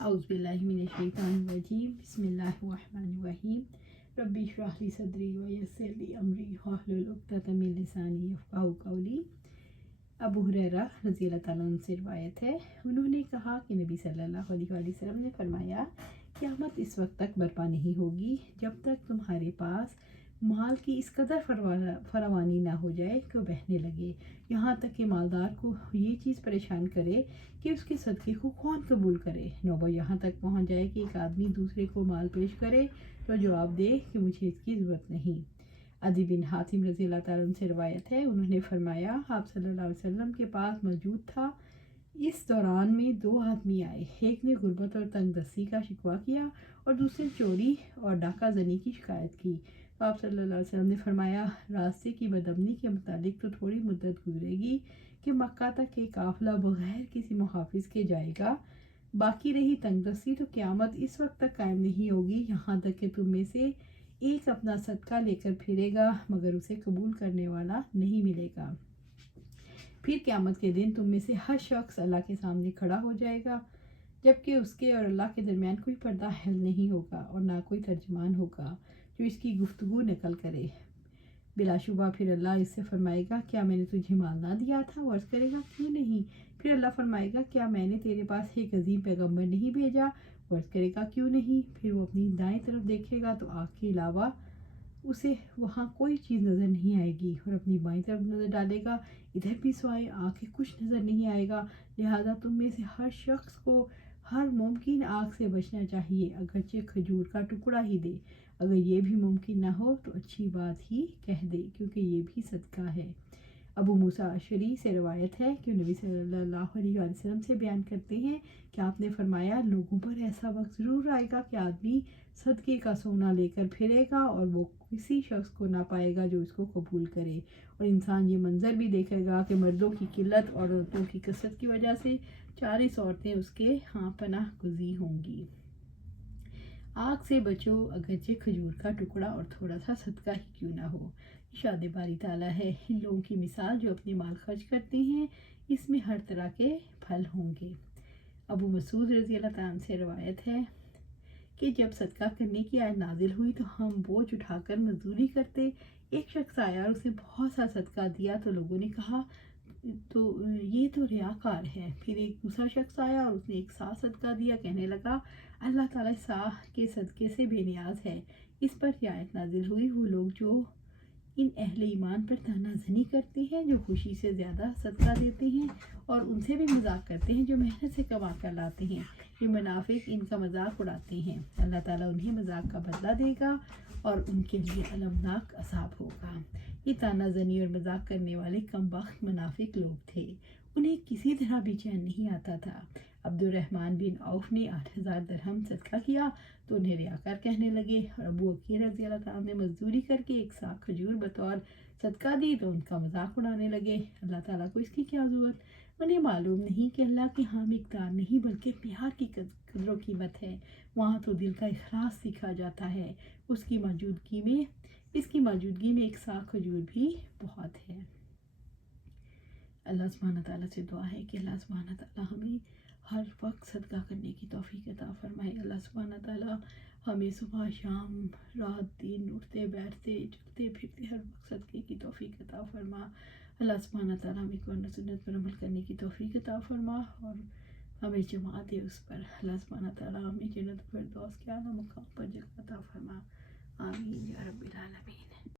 اعوذ باللہ من الشیطان الرجیم بسم اللہ الرحمن الرحیم ربی اشرح لی صدری ویسر لی امری واحلل عقدۃ من لسانی یفقہوا قولی۔ ابو ہریرہ رضی اللہ تعالیٰ عنہ سے روایت ہے، انہوں نے کہا کہ نبی صلی اللہ علیہ وسلم نے فرمایا، قیامت اس وقت تک برپا نہیں ہوگی جب تک تمہارے پاس مال کی اس قدر فراوانی نہ ہو جائے کہ وہ بہنے لگے، یہاں تک کہ مالدار کو یہ چیز پریشان کرے کہ اس کے صدقے کو کون قبول کرے۔ نوبہ یہاں تک پہنچ جائے کہ ایک آدمی دوسرے کو مال پیش کرے تو جواب دے کہ مجھے اس کی ضرورت نہیں۔ عدی بن حاتم رضی اللہ تعالیٰ عنہ سے روایت ہے، انہوں نے فرمایا، آپ صلی اللہ علیہ وسلم کے پاس موجود تھا۔ اس دوران میں 2 آدمی آئے، ایک نے غربت اور تنگ دستی کا شکوہ کیا اور دوسرے چوری اور ڈاکہ زنی کی شکایت کی۔ تو آپ صلی اللہ علیہ وسلم نے فرمایا، راستے کی بدامنی کے متعلق تو تھوڑی مدت گزرے گی کہ مکہ تک ایک قافلہ بغیر کسی محافظ کے جائے گا، باقی رہی تنگ دستی تو قیامت اس وقت تک قائم نہیں ہوگی یہاں تک کہ تم میں سے ایک اپنا صدقہ لے کر پھرے گا مگر اسے قبول کرنے والا نہیں ملے گا۔ پھر قیامت کے دن تم میں سے ہر شخص اللہ کے سامنے کھڑا ہو جائے گا جبکہ اس کے اور اللہ کے درمیان کوئی پردہ حل نہیں ہوگا اور نہ کوئی ترجمان ہوگا جو اس کی گفتگو نقل کرے۔ بلا شبہ پھر اللہ اس سے فرمائے گا، کیا میں نے تجھے مال نہ دیا تھا؟ وہ عرض کرے گا، کیوں نہیں؟ پھر اللہ فرمائے گا، کیا میں نے تیرے پاس ایک عظیم پیغمبر نہیں بھیجا؟ وہ عرض کرے گا، کیوں نہیں؟ پھر وہ اپنی دائیں طرف دیکھے گا تو آنکھ کے علاوہ اسے وہاں کوئی چیز نظر نہیں آئے گی، اور اپنی بائیں طرف نظر ڈالے گا، ادھر بھی سوائے آنکھ کے کچھ نظر نہیں آئے گا۔ لہٰذا تم میں سے ہر شخص کو ہر ممکن آگ سے بچنا چاہیے، اگرچہ کھجور کا ٹکڑا ہی دے۔ اگر یہ بھی ممکن نہ ہو تو اچھی بات ہی کہہ دے کیونکہ یہ بھی صدقہ ہے۔ ابو موسیٰ اشعری سے روایت ہے کہ نبی صلی اللہ علیہ وسلم سے بیان کرتے ہیں کہ آپ نے فرمایا، لوگوں پر ایسا وقت ضرور آئے گا کہ آدمی صدقے کا سونا لے کر پھرے گا اور وہ کسی شخص کو نہ پائے گا جو اس کو قبول کرے، اور انسان یہ منظر بھی دیکھے گا کہ مردوں کی قلت اور عورتوں کی کثرت کی وجہ سے 40 عورتیں اس کے ہاں پناہ گزین ہوں گی۔ آگ سے بچو، اگرچہ کھجور کا ٹکڑا اور تھوڑا سا صدقہ ہی کیوں نہ ہو۔ ارشاد باری تعالیٰ ہے، ان لوگوں کی مثال جو اپنے مال خرچ کرتے ہیں، اس میں ہر طرح کے پھل ہوں گے۔ ابو مسعود رضی اللہ تعالیٰ عنہ سے روایت ہے کہ جب صدقہ کرنے کی آیت نازل ہوئی تو ہم بوجھ اٹھا کر مزدوری کرتے۔ ایک شخص آیا اور اسے بہت سا صدقہ دیا تو لوگوں نے کہا تو یہ تو ریاکار ہے۔ پھر ایک دوسرا شخص آیا اور اس نے ایک سا صدقہ دیا، کہنے لگا، اللہ تعالیٰ سا کے صدقے سے بے نیاز ہے۔ اس پر یہ آیت نازل ہوئی، وہ لوگ جو ان اہل ایمان پر طعنہ زنی کرتے ہیں جو خوشی سے زیادہ صدقہ دیتے ہیں اور ان سے بھی مذاق کرتے ہیں جو محنت سے کما کر لاتے ہیں، یہ منافق ان کا مذاق اڑاتے ہیں، اللہ تعالیٰ انہیں مذاق کا بدلہ دے گا اور ان کے لیے المناک عذاب ہوگا۔ یہ طعنہ زنی اور مذاق کرنے والے کم بخت منافق لوگ تھے، انہیں کسی طرح بھی چین نہیں آتا تھا۔ عبد الرحمن بن عوف نے 8000 درہم صدقہ کیا تو انہیں ریاکار کہنے لگے، اور ابو عقیل رضی اللہ تعالیٰ نے مزدوری کر کے ایک سا کھجور بطور صدقہ دی تو ان کا مذاق اڑانے لگے، اللہ تعالیٰ کو اس کی کیا ضرورت؟ انہیں معلوم نہیں کہ اللہ کے ہاں مقدار نہیں بلکہ معیار کی قدر و قیمت ہے، وہاں تو دل کا اخلاص سیکھا جاتا ہے، اس کی موجودگی میں ایک سا کھجور بھی بہت ہے۔ اللہ سبحانہ تعالیٰ سے دعا ہے کہ اللہ سبحانہ تعالیٰ ہمیں ہر وقت صدقہ کرنے کی توفیق عطا فرمائے۔ اللہ سبحانہ تعالیٰ ہمیں صبح شام رات دن اٹھتے بیٹھتے چلتے پھرتے ہر وقت صدقے کی توفیق عطا فرما۔ اللہ سبحانہ تعالیٰ ہمیں قرآن و سنت پر عمل کرنے کی توفیق عطا فرما اور ہمیں جمع دے اس پر۔ اللہ سبحانہ تعالیٰ ہمیں جنت الفردوس کے اعلیٰ مقام پر جگہ عطا فرما، آمین یا رب العالمین۔